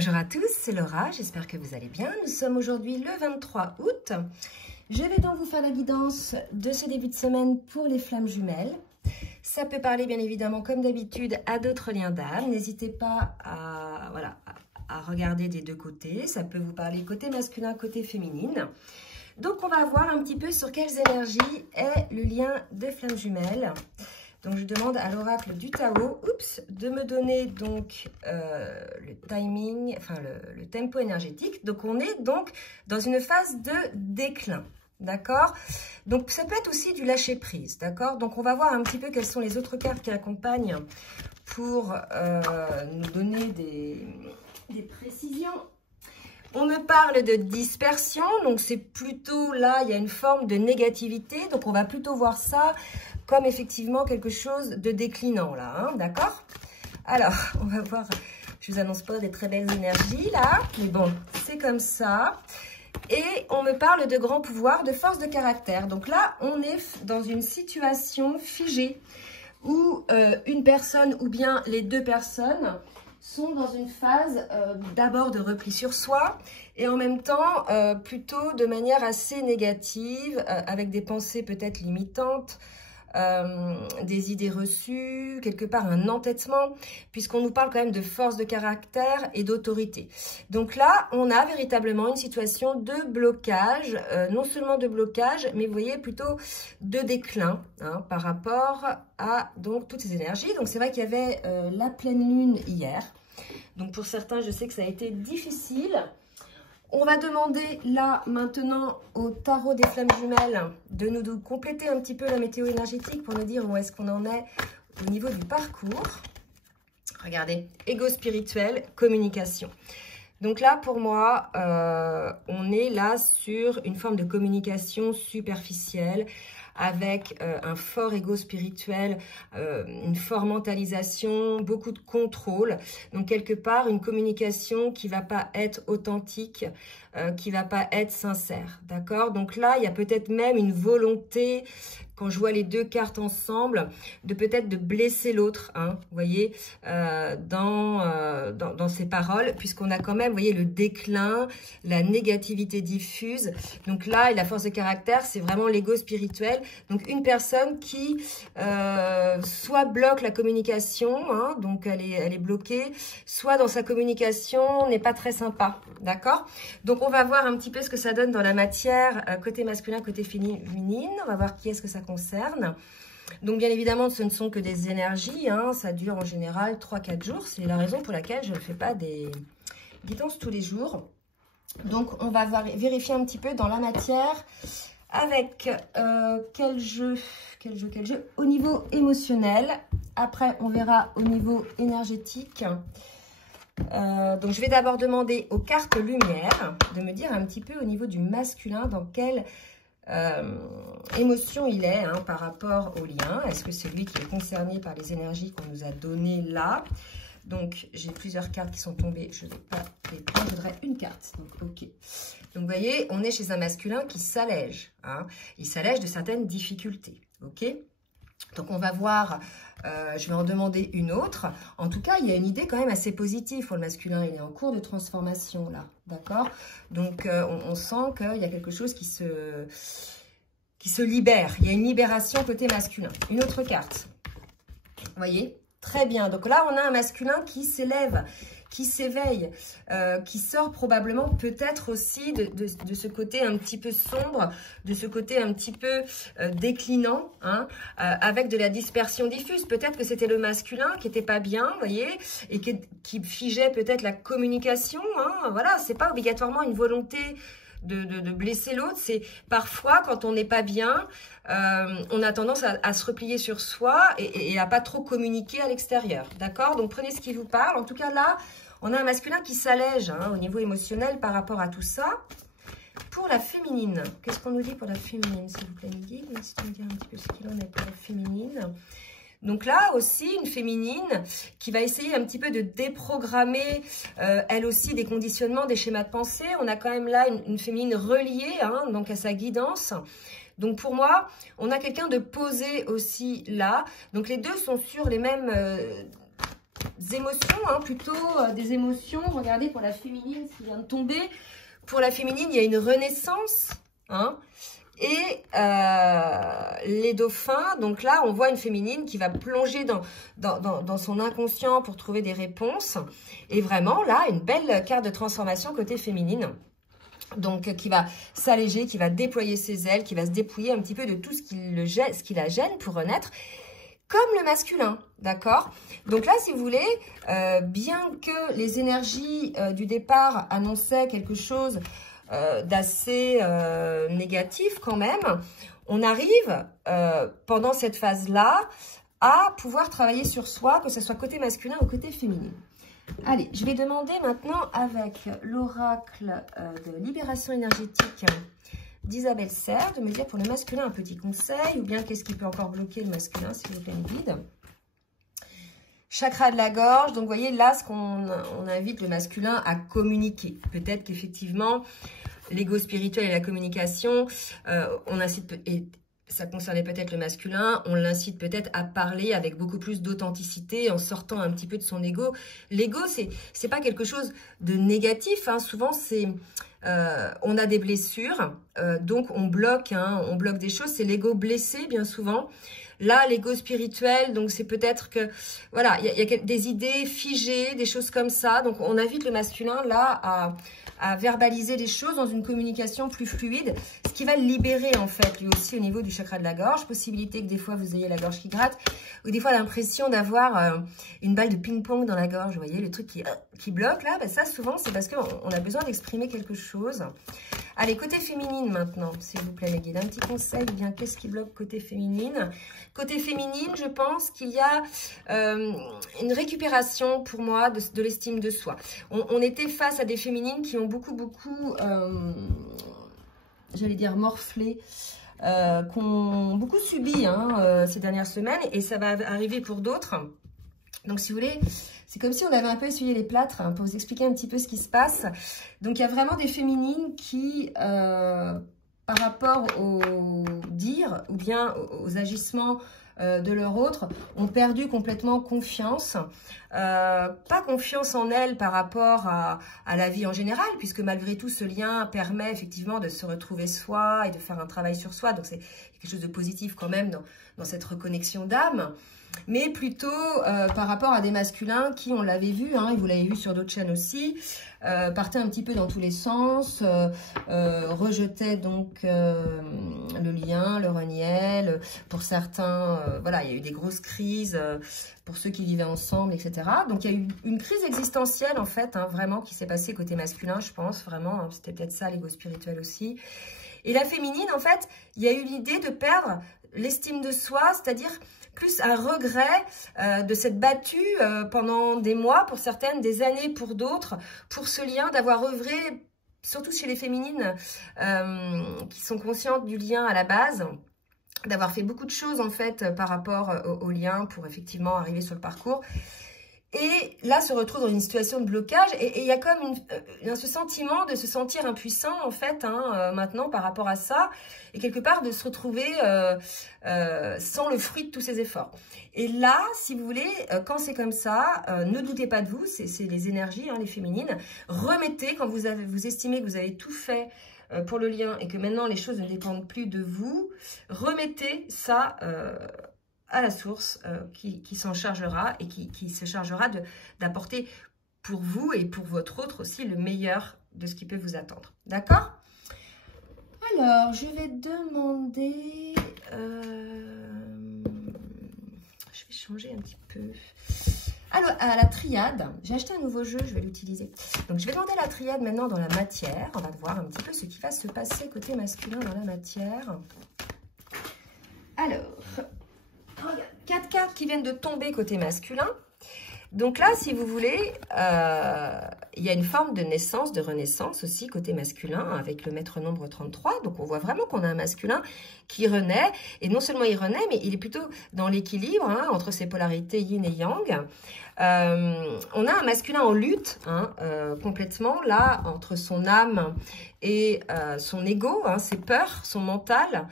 Bonjour à tous, c'est Laura, j'espère que vous allez bien. Nous sommes aujourd'hui le 23 août. Je vais donc vous faire la guidance de ce début de semaine pour les flammes jumelles. Ça peut parler bien évidemment comme d'habitude à d'autres liens d'âme. N'hésitez pas à regarder des deux côtés. Ça peut vous parler côté masculin, côté féminine. Donc on va voir un petit peu sur quelles énergies est le lien des flammes jumelles. Donc, je demande à l'oracle du Tao, de me donner donc le timing, enfin le tempo énergétique. Donc, on est donc dans une phase de déclin, d'accord? Donc, ça peut être aussi du lâcher-prise, d'accord? Donc, on va voir un petit peu quelles sont les autres cartes qui accompagnent pour nous donner des précisions. On me parle de dispersion, donc c'est plutôt là, il y a une forme de négativité. Donc, on va plutôt voir ça comme effectivement quelque chose de déclinant là, hein, d'accord? Alors, on va voir, je vous annonce pas des très belles énergies là, mais bon, c'est comme ça. Et on me parle de grand pouvoir, de force de caractère. Donc là, on est dans une situation figée où une personne ou bien les deux personnes sont dans une phase d'abord de repli sur soi et en même temps plutôt de manière assez négative, avec des pensées peut-être limitantes, des idées reçues, quelque part un entêtement, puisqu'on nous parle quand même de force de caractère et d'autorité. Donc là, on a véritablement une situation de blocage, non seulement de blocage, mais vous voyez plutôt de déclin hein, par rapport à donc toutes ces énergies. Donc c'est vrai qu'il y avait la pleine lune hier. Donc pour certains, je sais que ça a été difficile. On va demander là, maintenant, au tarot des flammes jumelles de nous compléter un petit peu la météo énergétique pour nous dire où est-ce qu'on en est au niveau du parcours. Regardez, ego spirituel, communication. Donc là, pour moi, on est là sur une forme de communication superficielle avec un fort ego spirituel, une forte mentalisation, beaucoup de contrôle. Donc, quelque part, une communication qui ne va pas être authentique, qui ne va pas être sincère. D'accord? Donc là, il y a peut-être même une volonté, quand je vois les deux cartes ensemble, de peut-être de blesser l'autre, hein, vous voyez, dans ces paroles, puisqu'on a quand même, vous voyez, le déclin, la négativité diffuse. Donc là, et la force de caractère, c'est vraiment l'ego spirituel. Donc une personne qui soit bloque la communication, hein, donc elle est bloquée, soit dans sa communication n'est pas très sympa, d'accord? Donc on va voir un petit peu ce que ça donne dans la matière, côté masculin, côté féminine. On va voir qui est-ce que ça concerne. Donc, bien évidemment, ce ne sont que des énergies. Hein, ça dure en général 3-4 jours. C'est la raison pour laquelle je ne fais pas des guidances tous les jours. Donc, on va vérifier un petit peu dans la matière avec quel jeu au niveau émotionnel. Après, on verra au niveau énergétique. Donc, je vais d'abord demander aux cartes lumière de me dire un petit peu au niveau du masculin dans quelle émotion il est hein, par rapport au lien. Est-ce que c'est lui qui est concerné par les énergies qu'on nous a données là? Donc, j'ai plusieurs cartes qui sont tombées. Je ne vais pas les prendre. Je voudrais une carte. Donc, ok. Donc, vous voyez, on est chez un masculin qui s'allège. Hein. Il s'allège de certaines difficultés. Ok? Donc, on va voir, je vais en demander une autre. En tout cas, il y a une idée quand même assez positive pour le masculin. Il est en cours de transformation, là. D'accord? Donc, on sent qu'il y a quelque chose qui se libère. Il y a une libération côté masculin. Une autre carte. Vous voyez? Très bien. Donc là, on a un masculin qui s'élève, qui s'éveille, qui sort probablement peut-être aussi de ce côté un petit peu sombre, de ce côté un petit peu déclinant, hein, avec de la dispersion diffuse. Peut-être que c'était le masculin qui n'était pas bien, vous voyez, et qui figeait peut-être la communication. Hein, voilà, c'est pas obligatoirement une volonté de blesser l'autre, c'est parfois quand on n'est pas bien, on a tendance à se replier sur soi et à pas trop communiquer à l'extérieur, d'accord? Donc prenez ce qui vous parle. En tout cas là, on a un masculin qui s'allège hein, au niveau émotionnel par rapport à tout ça. Pour la féminine, qu'est-ce qu'on nous dit pour la féminine, s'il vous plaît, Midi? N'hésitez pas à me dire un petit peu ce qu'il en est pour la féminine. Donc là aussi, une féminine qui va essayer un petit peu de déprogrammer, elle aussi, des conditionnements, des schémas de pensée. On a quand même là une féminine reliée hein, donc à sa guidance. Donc pour moi, on a quelqu'un de posé aussi là. Donc les deux sont sur les mêmes émotions, hein, plutôt des émotions. Regardez pour la féminine, ce qui vient de tomber. Pour la féminine, il y a une renaissance, hein. Et les dauphins, donc là, on voit une féminine qui va plonger dans son inconscient pour trouver des réponses. Et vraiment, là, une belle carte de transformation côté féminine. Donc, qui va s'alléger, qui va déployer ses ailes, qui va se dépouiller un petit peu de tout ce qui la gêne pour renaître. Comme le masculin, d'accord? Donc là, si vous voulez, bien que les énergies du départ annonçaient quelque chose d'assez négatif quand même, on arrive pendant cette phase-là à pouvoir travailler sur soi, que ce soit côté masculin ou côté féminin. Allez, je vais demander maintenant avec l'oracle de libération énergétique d'Isabelle Serre de me dire pour le masculin un petit conseil ou bien qu'est-ce qui peut encore bloquer le masculin, s'il vous plaît, une guide. Chakra de la gorge, donc vous voyez là ce on invite le masculin à communiquer. Peut-être qu'effectivement, l'ego spirituel et la communication, on incite, et ça concernait peut-être le masculin, on l'incite peut-être à parler avec beaucoup plus d'authenticité en sortant un petit peu de son ego. L'ego, c'est pas quelque chose de négatif, hein. Souvent c'est... on a des blessures, donc on bloque des choses, c'est l'ego blessé bien souvent. Là, l'ego spirituel, donc c'est peut-être que, voilà, il y a des idées figées, des choses comme ça. Donc, on invite le masculin, là, à verbaliser les choses dans une communication plus fluide, ce qui va le libérer, en fait, lui aussi, au niveau du chakra de la gorge. Possibilité que des fois, vous ayez la gorge qui gratte, ou des fois, l'impression d'avoir une balle de ping-pong dans la gorge, vous voyez, le truc qui bloque, là, ben ça, souvent, c'est parce qu'on a besoin d'exprimer quelque chose. Allez, côté féminine maintenant, s'il vous plaît, les guides. Un petit conseil, eh bien, qu'est-ce qui bloque côté féminine? Côté féminine, je pense qu'il y a une récupération, pour moi, de l'estime de soi. On était face à des féminines qui ont beaucoup, j'allais dire, morflé, qui ont beaucoup subi ces dernières semaines, et ça va arriver pour d'autres. Donc, si vous voulez... C'est comme si on avait un peu essuyé les plâtres, hein, pour vous expliquer un petit peu ce qui se passe. Donc, il y a vraiment des féminines qui, par rapport aux dires ou bien aux agissements de leur autre, ont perdu complètement confiance. Pas confiance en elles par rapport à la vie en général, puisque malgré tout, ce lien permet effectivement de se retrouver soi et de faire un travail sur soi. Donc, c'est quelque chose de positif quand même dans cette reconnexion d'âme. Mais plutôt par rapport à des masculins qui, on l'avait vu, hein, et vous l'avez vu sur d'autres chaînes aussi, partaient un petit peu dans tous les sens, rejetaient donc le lien, le reniaient. Pour certains, voilà, il y a eu des grosses crises pour ceux qui vivaient ensemble, etc. Donc, il y a eu une crise existentielle, en fait, hein, vraiment, qui s'est passée côté masculin, je pense, vraiment. Hein, c'était peut-être ça, l'ego spirituel aussi. Et la féminine, en fait, il y a eu l'idée de perdre l'estime de soi, c'est-à-dire... plus un regret de s'être battue pendant des mois, pour certaines, des années pour d'autres, pour ce lien, d'avoir œuvré, surtout chez les féminines qui sont conscientes du lien à la base, d'avoir fait beaucoup de choses en fait par rapport au lien pour effectivement arriver sur le parcours. Et là, se retrouve dans une situation de blocage et il y a comme ce sentiment de se sentir impuissant, en fait, hein, maintenant, par rapport à ça. Et quelque part, de se retrouver sans le fruit de tous ces efforts. Et là, si vous voulez, quand c'est comme ça, ne doutez pas de vous, c'est les énergies, hein, les féminines. Remettez, quand vous estimez que vous avez tout fait pour le lien et que maintenant, les choses ne dépendent plus de vous, remettez ça... à la source qui s'en chargera et qui se chargera d'apporter pour vous et pour votre autre aussi le meilleur de ce qui peut vous attendre. D'accord? Alors, je vais demander... je vais changer un petit peu. Alors, à la triade, j'ai acheté un nouveau jeu, je vais l'utiliser. Donc, je vais demander la triade maintenant dans la matière. On va voir un petit peu ce qui va se passer côté masculin dans la matière. Alors... 4 cartes qui viennent de tomber côté masculin. Donc là, si vous voulez, il y a une forme de naissance, de renaissance aussi côté masculin avec le maître nombre 33. Donc, on voit vraiment qu'on a un masculin qui renaît. Et non seulement il renaît, mais il est plutôt dans l'équilibre hein, entre ses polarités yin et yang. On a un masculin en lutte hein, complètement là entre son âme et son ego, hein, ses peurs, son mental.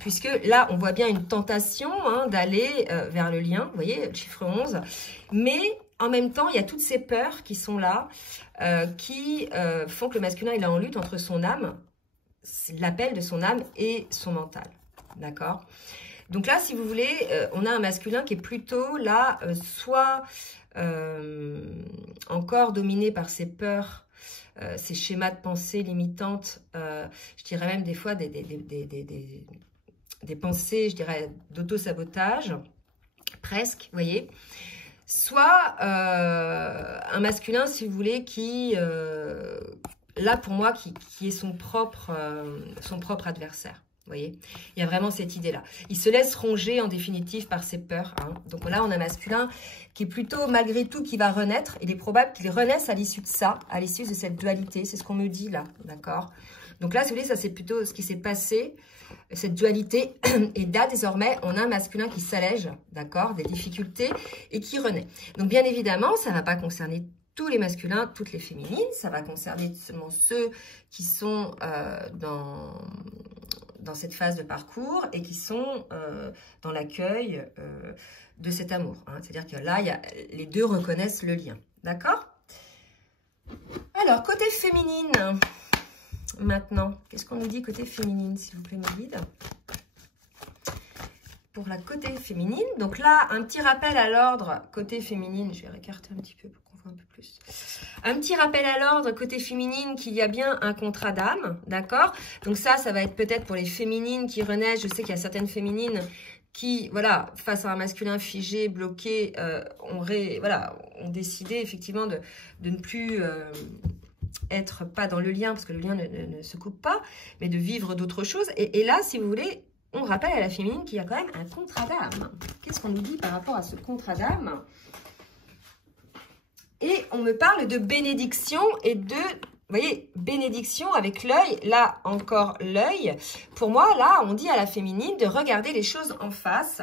Puisque là, on voit bien une tentation hein, d'aller vers le lien, vous voyez, le chiffre 11. Mais en même temps, il y a toutes ces peurs qui sont là, qui font que le masculin il est en lutte entre son âme, l'appel de son âme et son mental. D'accord ? Donc là, si vous voulez, on a un masculin qui est plutôt là, soit encore dominé par ses peurs, ces schémas de pensée limitantes, je dirais même des fois des pensées, je dirais, d'auto-sabotage, presque, vous voyez. Soit un masculin, si vous voulez, qui, là pour moi, qui est son propre adversaire. Vous voyez, il y a vraiment cette idée-là. Il se laisse ronger en définitive par ses peurs. Hein. Donc là, on a un masculin qui est plutôt, malgré tout, qui va renaître. Il est probable qu'il renaisse à l'issue de ça, à l'issue de cette dualité. C'est ce qu'on me dit là, d'accord? Donc là, si vous voulez, ça c'est plutôt ce qui s'est passé, cette dualité. Et là, désormais, on a un masculin qui s'allège, d'accord, des difficultés et qui renaît. Donc bien évidemment, ça ne va pas concerner tous les masculins, toutes les féminines. Ça va concerner seulement ceux qui sont dans cette phase de parcours et qui sont dans l'accueil de cet amour. Hein. C'est-à-dire que là, les deux reconnaissent le lien. D'accord? Alors, côté féminine, maintenant, qu'est-ce qu'on nous dit côté féminine, s'il vous plaît, mes guides? Pour la côté féminine, donc là, un petit rappel à l'ordre côté féminine, je vais réécarter un petit peu pour qu'on voit un peu plus. Un petit rappel à l'ordre côté féminine qu'il y a bien un contrat d'âme, d'accord? Donc ça va être peut-être pour les féminines qui renaissent. Je sais qu'il y a certaines féminines qui, voilà, face à un masculin figé, bloqué, ont décidé effectivement de ne plus être pas dans le lien, parce que le lien ne se coupe pas, mais de vivre d'autres choses. Et là, si vous voulez, on rappelle à la féminine qu'il y a quand même un contrat d'âme. Qu'est-ce qu'on nous dit par rapport à ce contrat d'âme? Et on me parle de bénédiction et de, vous voyez, bénédiction avec l'œil. Là, encore l'œil. Pour moi, là, on dit à la féminine de regarder les choses en face.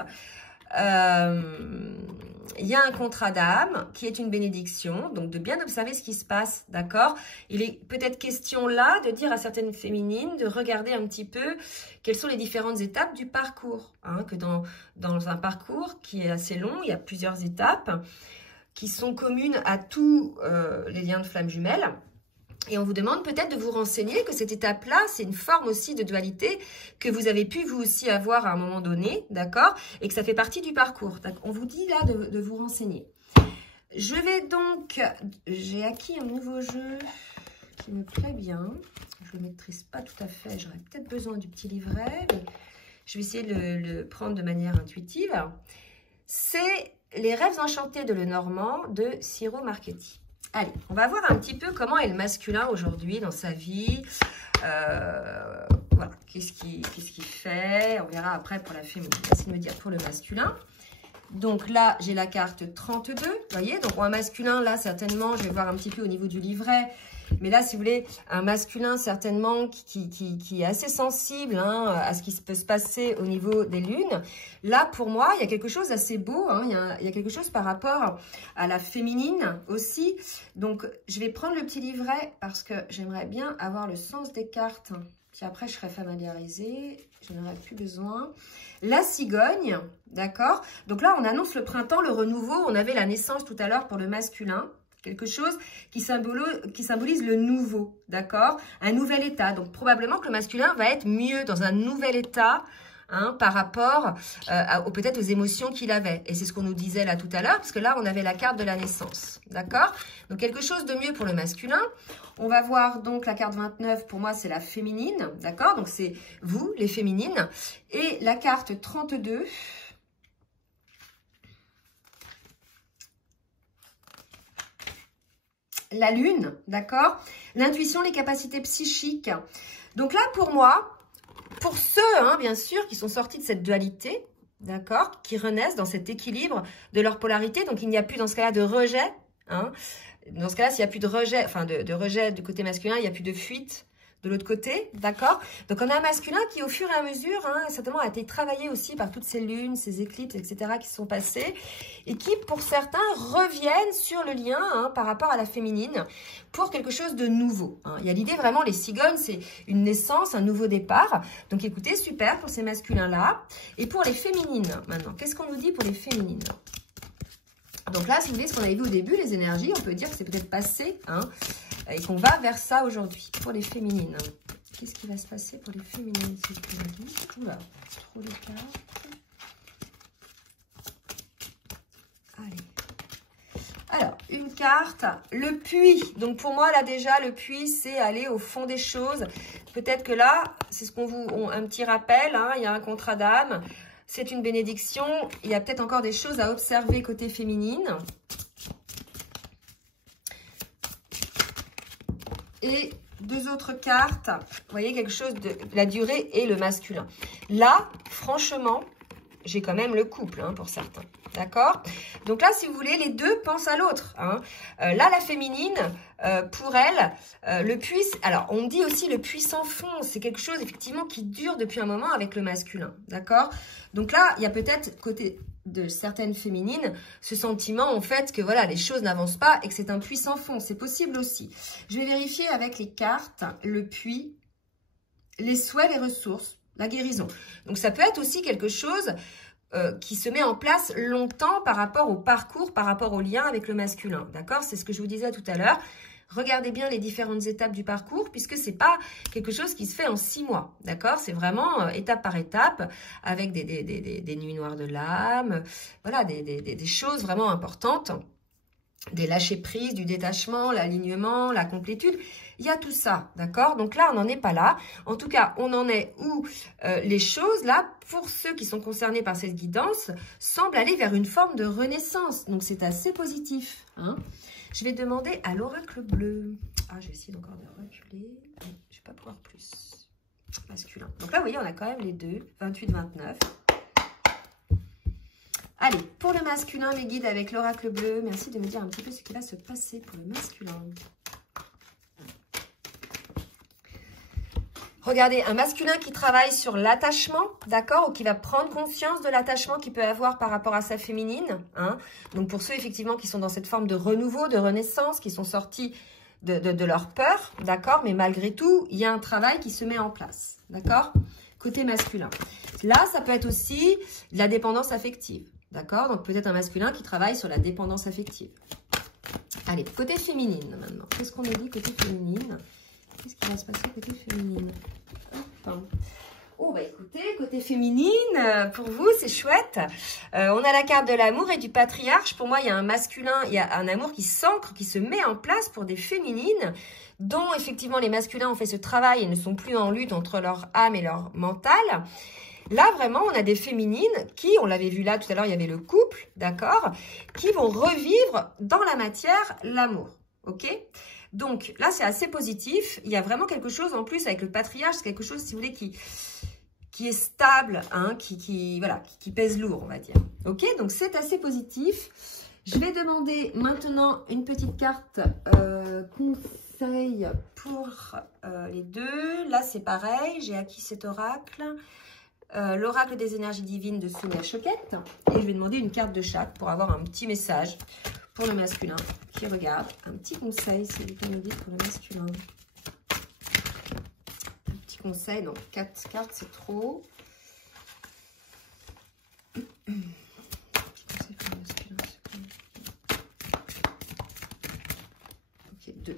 Il y a un contrat d'âme qui est une bénédiction, donc de bien observer ce qui se passe, d'accord? Il est peut-être question là de dire à certaines féminines de regarder un petit peu quelles sont les différentes étapes du parcours, hein, que dans un parcours qui est assez long, il y a plusieurs étapes qui sont communes à tous les liens de flammes jumelles. Et on vous demande peut-être de vous renseigner que cette étape-là, c'est une forme aussi de dualité que vous avez pu vous aussi avoir à un moment donné, d'accord? Et que ça fait partie du parcours. On vous dit là de vous renseigner. Je vais donc... J'ai acquis un nouveau jeu qui me plaît bien. Je ne le maîtrise pas tout à fait. J'aurais peut-être besoin du petit livret, mais je vais essayer de le prendre de manière intuitive. C'est Les rêves enchantés de Lenormand de Ciro Marchetti. Allez, on va voir un petit peu comment est le masculin aujourd'hui dans sa vie. Voilà, qu'est-ce qu'il fait. On verra après pour la féminine. Merci de me dire pour le masculin. Donc là, j'ai la carte 32. Vous voyez, donc un masculin, là, certainement, je vais voir un petit peu au niveau du livret. Mais là, si vous voulez, un masculin, certainement, qui est assez sensible hein, à ce qui peut se passer au niveau des lunes. Là, pour moi, il y a quelque chose d'assez beau. Hein, il y a quelque chose par rapport à la féminine aussi. Donc, je vais prendre le petit livret parce que j'aimerais bien avoir le sens des cartes. Puis après, je serai familiarisée. Je n'aurai plus besoin. La cigogne, d'accord? Donc là, on annonce le printemps, le renouveau. On avait la naissance tout à l'heure pour le masculin. Quelque chose qui symbolise le nouveau, d'accord? Un nouvel état. Donc, probablement que le masculin va être mieux dans un nouvel état hein, par rapport peut-être aux émotions qu'il avait. Et c'est ce qu'on nous disait là tout à l'heure, parce que là, on avait la carte de la naissance, d'accord? Donc, quelque chose de mieux pour le masculin. On va voir donc la carte 29, pour moi, c'est la féminine, d'accord? Donc, c'est vous, les féminines. Et la carte 32... la lune, d'accord? L'intuition, les capacités psychiques. Donc là, pour moi, pour ceux, hein, bien sûr, qui sont sortis de cette dualité, d'accord? Qui renaissent dans cet équilibre de leur polarité. Donc, il n'y a plus, dans ce cas-là, de rejet, Hein. Dans ce cas-là, s'il n'y a plus de rejet, enfin de rejet du côté masculin, il n'y a plus de fuite de l'autre côté, d'accord? Donc, on a un masculin qui, au fur et à mesure, hein, certainement a été travaillé aussi par toutes ces lunes, ces éclipses, etc. qui se sont passées et qui, pour certains, reviennent sur le lien hein, par rapport à la féminine pour quelque chose de nouveau. Hein. Il y a l'idée vraiment, les cigognes, c'est une naissance, un nouveau départ. Donc, écoutez, super pour ces masculins-là. Et pour les féminines, maintenant, qu'est-ce qu'on nous dit pour les féminines? Donc là, si vous voulez, ce qu'on avait vu au début, les énergies, on peut dire que c'est peut-être passé, hein, et qu'on va vers ça aujourd'hui, pour les féminines. Qu'est-ce qui va se passer pour les féminines, si je peux le dire? Oula, trop de cartes. Allez. Alors, une carte, le puits. Donc pour moi, là déjà, le puits, c'est aller au fond des choses. Peut-être que là, c'est ce qu'on vous... un petit rappel, hein, il y a un contrat d'âme. C'est une bénédiction. Il y a peut-être encore des choses à observer côté féminine. Et deux autres cartes. Vous voyez, quelque chose de la durée et le masculin. Là, franchement, j'ai quand même le couple hein, pour certains. D'accord? Donc là, si vous voulez, les deux pensent à l'autre. Hein. Là, la féminine, pour elle, le puits... Alors, on dit aussi le puits sans fond. C'est quelque chose, effectivement, qui dure depuis un moment avec le masculin. D'accord? Donc là, il y a peut-être, côté de certaines féminines, ce sentiment, en fait, que voilà, les choses n'avancent pas et que c'est un puits sans fond. C'est possible aussi. Je vais vérifier avec les cartes, le puits, les souhaits, les ressources, la guérison. Donc, ça peut être aussi quelque chose... qui se met en place longtemps par rapport au parcours, par rapport au lien avec le masculin. D'accord? C'est ce que je vous disais tout à l'heure. Regardez bien les différentes étapes du parcours, puisque c'est pas quelque chose qui se fait en 6 mois. D'accord? C'est vraiment étape par étape, avec des nuits noires de l'âme, voilà, des choses vraiment importantes. Des lâcher-prise, du détachement, l'alignement, la complétude. Il y a tout ça, d'accord? Donc là, on n'en est pas là. En tout cas, on en est où les choses, là, pour ceux qui sont concernés par cette guidance, semblent aller vers une forme de renaissance. Donc, c'est assez positif. Hein. Je vais demander à l'oracle bleu. Ah, je vais essayer encore de reculer. Je ne vais pas pouvoir plus. Masculin. Donc là, vous voyez, on a quand même les deux. 28, 29. Allez, pour le masculin, mes guides avec l'oracle bleu, merci de me dire un petit peu ce qui va se passer pour le masculin. Regardez, un masculin qui travaille sur l'attachement, d'accord, ou qui va prendre conscience de l'attachement qu'il peut avoir par rapport à sa féminine. Hein. Donc pour ceux effectivement qui sont dans cette forme de renouveau, de renaissance, qui sont sortis de leur peur, d'accord, mais malgré tout, il y a un travail qui se met en place, d'accord, côté masculin. Là, ça peut être aussi de la dépendance affective. D'accord? Donc, peut-être un masculin qui travaille sur la dépendance affective. Allez, côté féminine, maintenant. Qu'est-ce qu'on nous dit côté féminine? Qu'est-ce qui va se passer côté féminine? Hop. Oh, bah écoutez, côté féminine, pour vous, c'est chouette. On a la carte de l'amour et du patriarche. Pour moi, il y a un masculin, il y a un amour qui s'ancre, qui se met en place pour des féminines, dont, effectivement, les masculins ont fait ce travail et ne sont plus en lutte entre leur âme et leur mental. Là, vraiment, on a des féminines qui, on l'avait vu là tout à l'heure, il y avait le couple, d'accord, qui vont revivre dans la matière l'amour, ok? Donc, là, c'est assez positif. Il y a vraiment quelque chose, en plus, avec le patriarche, c'est quelque chose, si vous voulez, qui est stable, hein, voilà, qui pèse lourd, on va dire. Ok? Donc, c'est assez positif. Je vais demander maintenant une petite carte conseil pour les deux. Là, c'est pareil, j'ai acquis cet oracle. L'oracle des énergies divines de Sonia Choquette. Et je vais demander une carte de chaque pour avoir un petit message pour le masculin qui regarde. Un petit conseil, s'il vous plaît, me dire pour le masculin. Un petit conseil, donc 4 cartes, c'est trop. Petit conseil pour le masculin. Ok, 2.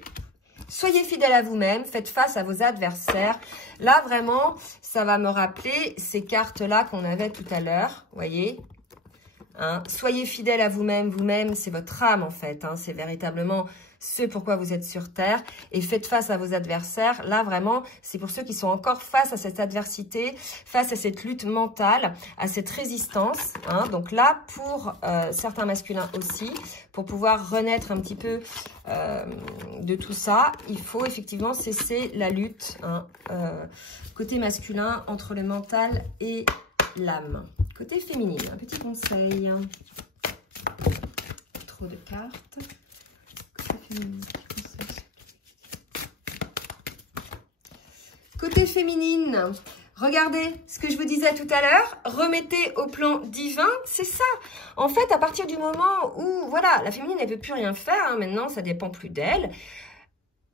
Soyez fidèles à vous-même, faites face à vos adversaires. Là, vraiment, ça va me rappeler ces cartes-là qu'on avait tout à l'heure, vous voyez. Hein, soyez fidèles à vous-même. Vous-même, c'est votre âme, en fait. Hein, c'est véritablement ce pourquoi vous êtes sur Terre. Et faites face à vos adversaires. Là, vraiment, c'est pour ceux qui sont encore face à cette adversité, face à cette lutte mentale, à cette résistance. Hein. Donc là, pour certains masculins aussi, pour pouvoir renaître un petit peu de tout ça, il faut effectivement cesser la lutte, hein, côté masculin, entre le mental et l'âme. Côté féminine, un petit conseil. Trop de cartes. Côté féminine, regardez ce que je vous disais tout à l'heure, remettez au plan divin, c'est ça. En fait, à partir du moment où, voilà, la féminine, elle ne peut plus rien faire, hein, maintenant, ça ne dépend plus d'elle.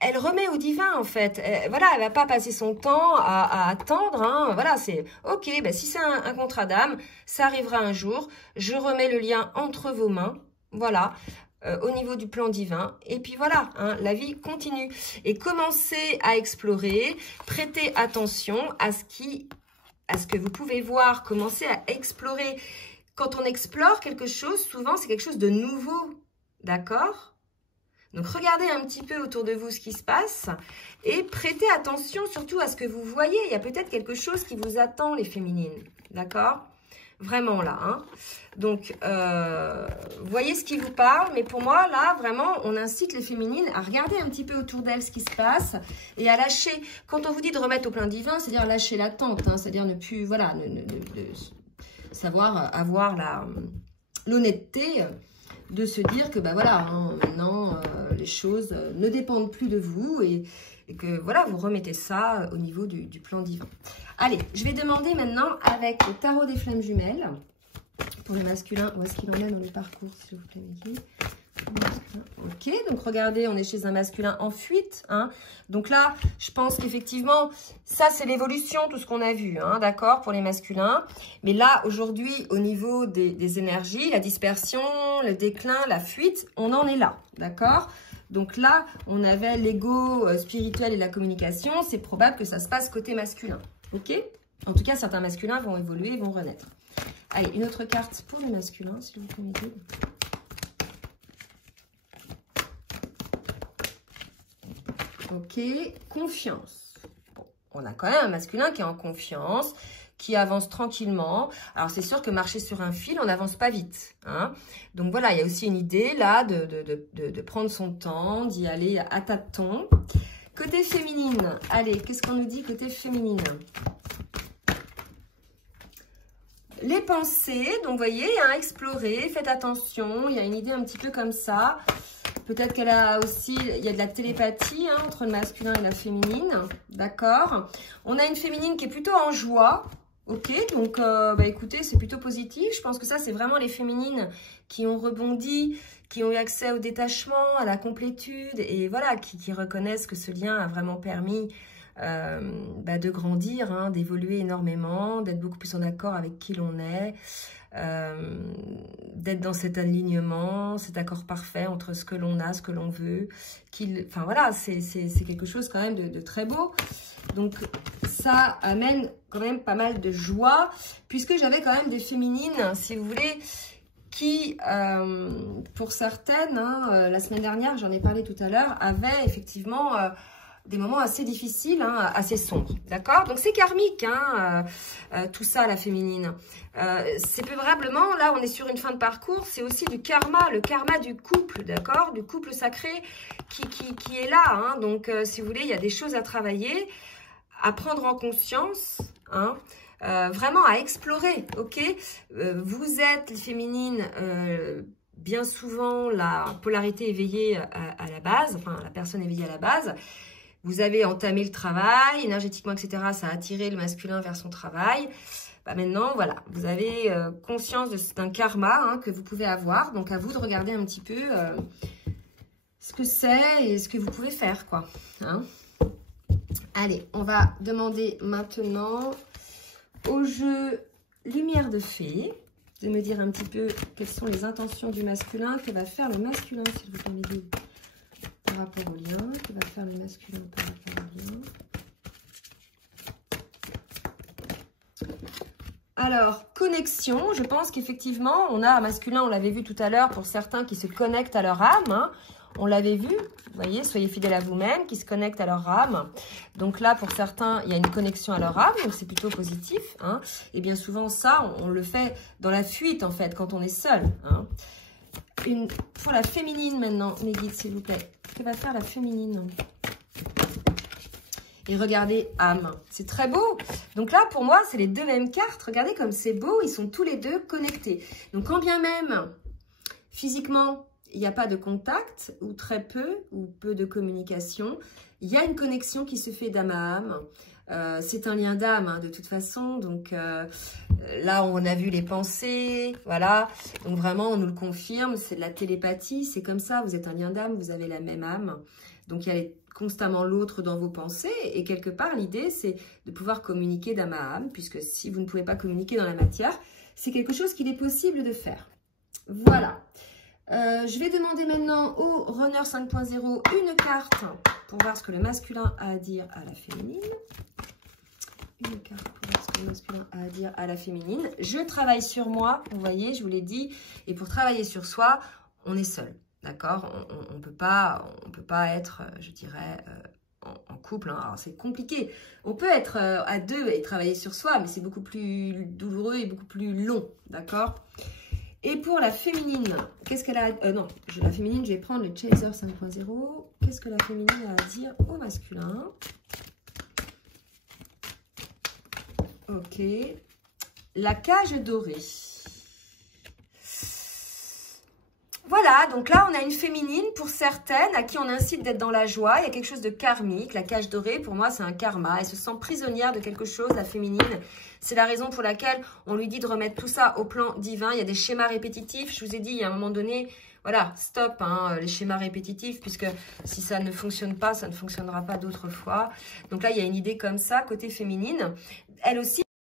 Elle remet au divin, en fait. Voilà, elle ne va pas passer son temps à attendre. Hein. Voilà, c'est ok, ben, si c'est un contrat d'âme, ça arrivera un jour. Je remets le lien entre vos mains. Voilà, au niveau du plan divin. Et puis voilà, hein, la vie continue. Et commencez à explorer, prêtez attention à ce que vous pouvez voir. Commencez à explorer. Quand on explore quelque chose, souvent, c'est quelque chose de nouveau. D'accord ? Donc, regardez un petit peu autour de vous ce qui se passe et prêtez attention surtout à ce que vous voyez. Il y a peut-être quelque chose qui vous attend, les féminines. D'accord ? Vraiment là. Hein. Donc, voyez ce qui vous parle. Mais pour moi, là, vraiment, on incite les féminines à regarder un petit peu autour d'elles ce qui se passe et à lâcher. Quand on vous dit de remettre au plein divin, c'est-à-dire lâcher l'attente. Hein, c'est-à-dire ne plus, voilà, savoir avoir l'honnêteté de se dire que, bah voilà, hein, maintenant, les choses ne dépendent plus de vous et que, voilà, vous remettez ça au niveau du plan divin. Allez, je vais demander maintenant avec le tarot des flammes jumelles, pour les masculins, où est-ce qu'il en est dans le parcours, s'il vous plaît, Mehdi? Ok, donc regardez, on est chez un masculin en fuite. Hein. Donc là, je pense qu'effectivement, ça c'est l'évolution, tout ce qu'on a vu, hein, d'accord, pour les masculins. Mais là, aujourd'hui, au niveau des énergies, la dispersion, le déclin, la fuite, on en est là, d'accord. Donc là, on avait l'ego spirituel et la communication. C'est probable que ça se passe côté masculin, ok. En tout cas, certains masculins vont évoluer, vont renaître. Allez, une autre carte pour les masculins, s'il vous plaît, Mehdi. Ok, confiance. Bon, on a quand même un masculin qui est en confiance, qui avance tranquillement. Alors, c'est sûr que marcher sur un fil, on n'avance pas vite. Hein. Donc, voilà, il y a aussi une idée là de prendre son temps, d'y aller à tâtons. Côté féminine, allez, qu'est-ce qu'on nous dit côté féminine? Les pensées, donc, vous voyez, hein, explorer, faites attention. Il y a une idée un petit peu comme ça. Peut-être qu'elle a aussi, il y a de la télépathie hein, entre le masculin et la féminine, d'accord. On a une féminine qui est plutôt en joie, ok. Donc, bah, écoutez, c'est plutôt positif. Je pense que ça, c'est vraiment les féminines qui ont rebondi, qui ont eu accès au détachement, à la complétude, et voilà, qui reconnaissent que ce lien a vraiment permis bah, de grandir, hein, d'évoluer énormément, d'être beaucoup plus en accord avec qui l'on est. D'être dans cet alignement, cet accord parfait entre ce que l'on a, ce que l'on veut. Enfin voilà, c'est quelque chose quand même de très beau. Donc ça amène quand même pas mal de joie, puisque j'avais quand même des féminines, si vous voulez, qui, pour certaines, hein, la semaine dernière, j'en ai parlé tout à l'heure, avaient effectivement... des moments assez difficiles, hein, assez sombres, d'accord? Donc, c'est karmique, hein, tout ça, la féminine. C'est probablement, là, on est sur une fin de parcours, c'est aussi du karma, le karma du couple, d'accord? Du couple sacré qui est là, hein. Donc, si vous voulez, il y a des choses à travailler, à prendre en conscience, hein, vraiment à explorer, ok? Vous êtes, les féminines, bien souvent, la polarité éveillée à la base, enfin, la personne éveillée à la base. Vous avez entamé le travail, énergétiquement, etc. Ça a attiré le masculin vers son travail. Bah maintenant, voilà, vous avez conscience d'un karma hein, que vous pouvez avoir. Donc, à vous de regarder un petit peu ce que c'est et ce que vous pouvez faire, quoi. Hein. Allez, on va demander maintenant au jeu Lumière de Fée de me dire un petit peu quelles sont les intentions du masculin, que va faire le masculin, s'il vous plaît, par rapport au lien, qui va faire le masculin par rapport au lien. Alors, connexion, je pense qu'effectivement, on a un masculin, on l'avait vu tout à l'heure, pour certains qui se connectent à leur âme, hein. On l'avait vu, vous voyez, soyez fidèles à vous-même, qui se connectent à leur âme. Donc là, pour certains, il y a une connexion à leur âme, donc c'est plutôt positif. Hein. Et bien souvent, ça, on le fait dans la fuite, en fait, quand on est seul. Hein. Pour la féminine maintenant, mes guides, s'il vous plaît. Que va faire la féminine? Et regardez, âme. C'est très beau. Donc là, pour moi, c'est les deux mêmes cartes. Regardez comme c'est beau. Ils sont tous les deux connectés. Donc, quand bien même, physiquement, il n'y a pas de contact, ou très peu, ou peu de communication. Il y a une connexion qui se fait d'âme à âme. C'est un lien d'âme, hein, de toute façon. Donc là, on a vu les pensées, voilà. Donc vraiment, on nous le confirme, c'est de la télépathie, c'est comme ça. Vous êtes un lien d'âme, vous avez la même âme. Donc il y a constamment l'autre dans vos pensées. Et quelque part, l'idée, c'est de pouvoir communiquer d'âme à âme, puisque si vous ne pouvez pas communiquer dans la matière, c'est quelque chose qu'il est possible de faire. Voilà. Je vais demander maintenant au Runner 5.0 une carte pour voir ce que le masculin a à dire à la féminine. Une carte pour voir ce que le masculin a à dire à la féminine. Je travaille sur moi, vous voyez, je vous l'ai dit. Et pour travailler sur soi, on est seul, d'accord? On peut pas être, je dirais, en couple. Hein. Alors, c'est compliqué. On peut être à deux et travailler sur soi, mais c'est beaucoup plus douloureux et beaucoup plus long, d'accord? Et pour la féminine, qu'est-ce qu'elle a... non, la féminine, je vais prendre le Chaser 5.0. Qu'est-ce que la féminine a à dire au masculin? Ok. La cage dorée. Voilà, donc là, on a une féminine pour certaines à qui on incite d'être dans la joie. Il y a quelque chose de karmique. La cage dorée, pour moi, c'est un karma. Elle se sent prisonnière de quelque chose, la féminine. C'est la raison pour laquelle on lui dit de remettre tout ça au plan divin. Il y a des schémas répétitifs. Je vous ai dit, il y a un moment donné, voilà, stop, hein, les schémas répétitifs, puisque si ça ne fonctionne pas, ça ne fonctionnera pas d'autres fois. Donc là, il y a une idée comme ça, côté féminine. Elle aussi,